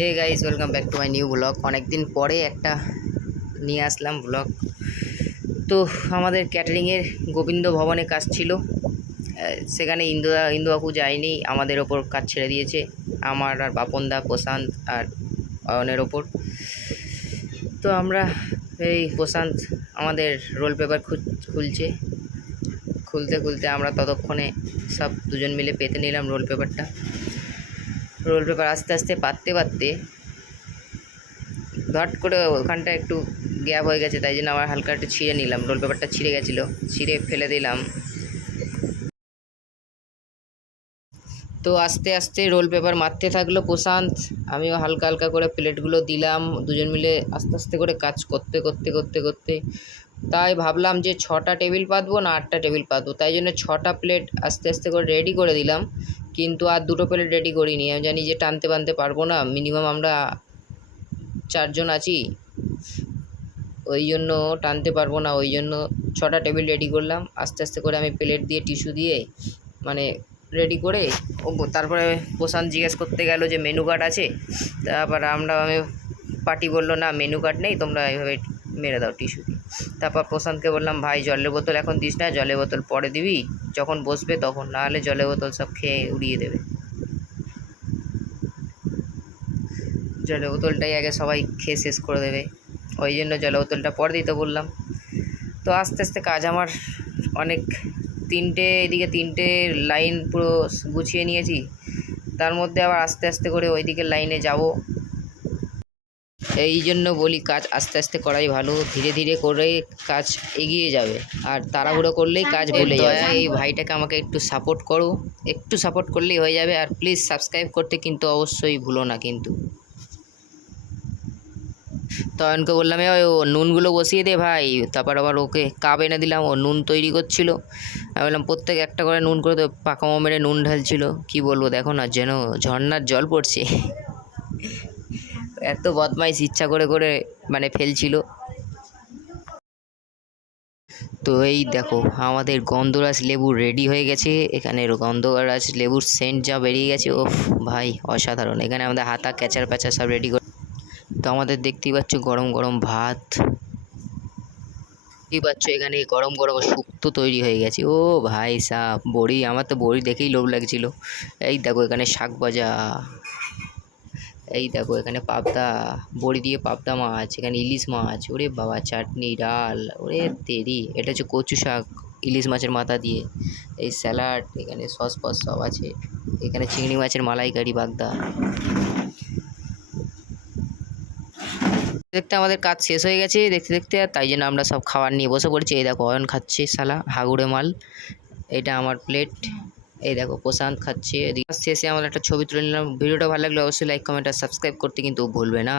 Hey guys welcome back to my new blog অনেকদিন পরে একটা নিয়ে আসলাম ব্লগ তো আমাদের ক্যাটারিংয়ের গোবিন্দ ভবনে কাজ ছিল। সেখানে ইন্দু ইন্দু বাবু যায়নি, আমাদের ওপর কাজ ছেড়ে দিয়েছে। আমার আর বাপনদা প্রশান্ত আর অয়নের ওপর। তো আমরা এই প্রশান্ত আমাদের রোল পেপার খুলছে। খুলতে খুলতে আমরা ততক্ষণে সব দুজন মিলে পেতে নিলাম রোল পেপারটা রোল পেপার আস্তে আস্তে পাততে পাততে ধট করে ওখানটা একটু গ্যাপ হয়ে গেছে, তাই জন্য আবার হালকা একটু ছিঁড়ে নিলাম। রোল পেপারটা ছিঁড়ে গেছিল, ছিঁড়ে ফেলে দিলাম। তো আস্তে আস্তে রোল পেপার মারতে থাকল প্রশান্ত। আমিও হালকা হালকা করে প্লেটগুলো দিলাম, দুজন মিলে আস্তে আস্তে করে কাজ করতে করতে করতে করতে। তাই ভাবলাম যে ছটা টেবিল পাতবো না আটটা টেবিল পাতবো। তাই জন্য ছটা প্লেট আস্তে আস্তে করে রেডি করে দিলাম। কিন্তু আর দুটো প্লেট রেডি করিনি। আমি জানি যে টানতে বানতে পারব না। মিনিমাম আমরা চারজন আছি। ওই জন্য টানতে পারব না। ওই জন্য ছটা টেবিল রেডি করলাম। আস্তে আস্তে করে আমি প্লেট দিয়ে, টিস্যু দিয়ে মানে রেডি করে ও তারপরে প্রশান্ত জিজ্ঞেস করতে গেল যে মেনু কার্ড আছে? তারপর আমরা আমি পার্টি বলল, না, মেনু কার্ড নেই। তোমরা এইভাবে মেরে দাও টিস্যু দিয়ে। তারপর প্রশান্তকে বললাম, ভাই, জলের বোতল এখন দিস না, জলের বোতল পরে দিবি, যখন বসবে তখন নাহলে জলের বোতল সব খেয়ে উড়িয়ে দেবে। জলের বোতলটাই আগে সবাই খেয়ে শেষ করে দেবে। ওই জন্য জলের বোতলটা পরে দিতে বললাম। তো আস্তে আস্তে কাজ আমার অনেক তিনটে, এদিকে তিনটে লাইন পুরো গুছিয়ে নিয়েছি। তার মধ্যে আবার আস্তে আস্তে করে ওইদিকে লাইনে যাব। এই জন্য বলি কাজ আস্তে আস্তে করাই ভালো। ধীরে ধীরে করে কাজ এগিয়ে যাবে। আর তাড়াহুড়ো করলেই কাজ ভুলে যাবে। এই ভাইটাকে আমাকে একটু সাপোর্ট করো। একটু সাপোর্ট করলেই হয়ে যাবে। আর প্লিজ সাবস্ক্রাইব করতে কিন্তু অবশ্যই ভুলো না কিন্তু। তো অয়নকে বললাম "এ ও নুনগুলো বসিয়ে দে ভাই। তারপর আবার ওকে কাপ এনে দিলাম। ও নুন তৈরি করছিল। আমি বললাম প্রত্যেক একটা করে নুন করে তো পাকামো মেরে নুন ঢালছিল। কি বলব দেখো না যেন ঝর্নার জল পড়ছে। এত বদমাইশ ইচ্ছা করে করে মানে ফেলছিল। তো এই দেখো, আমাদের গন্ধরাজ লেবু রেডি হয়ে গেছে। এখানে গন্ধরাজ লেবুর সেন্ট যা বেরিয়ে গেছে ও ভাই, অসাধারণ। এখানে আমাদের হাতা, ক্যাচার প্যাচার সব রেডি করে। তো আমাদের দেখতেই পাচ্ছ গরম গরম ভাত। দেখতেই পাচ্ছ এখানে গরম গরম শুক্তো তৈরি হয়ে গেছে। ও ভাই সাহ বড়ি, আমার তো বড়ি দেখেই লোভ লাগছিল। এই দেখো এখানে শাক ভাজা। এই দেখো এখানে পাবদা, বড়ি দিয়ে পাবদা মাছ, এখানে ইলিশ মাছ, ওরে বাবা, চাটনি, ডাল, ওরে তেরি, এটা হচ্ছে কচু শাক, ইলিশ মাছের মাথা দিয়ে, এই স্যালাড, এখানে সস ফস সব আছে, এখানে চিংড়ি মাছের মালাইকারি, বাগদা। দেখতে আমাদের কাজ শেষ হয়ে গেছে, দেখতে দেখতে তাই জন্য আমরা সব খাবার নিয়ে বসে পড়েছি, এই দেখো অয়ন খাচ্ছে সালা হাগুড়ে মাল, এটা আমার প্লেট এই দেখো, প্রশান্ত খাচ্ছে শেষে আমার একটা ছবি তুলে নিলাম। ভিডিওটা ভালো লাগলে অবশ্যই লাইক কমেন্ট আর সাবস্ক্রাইব করতে কিন্তু ভুলবে না।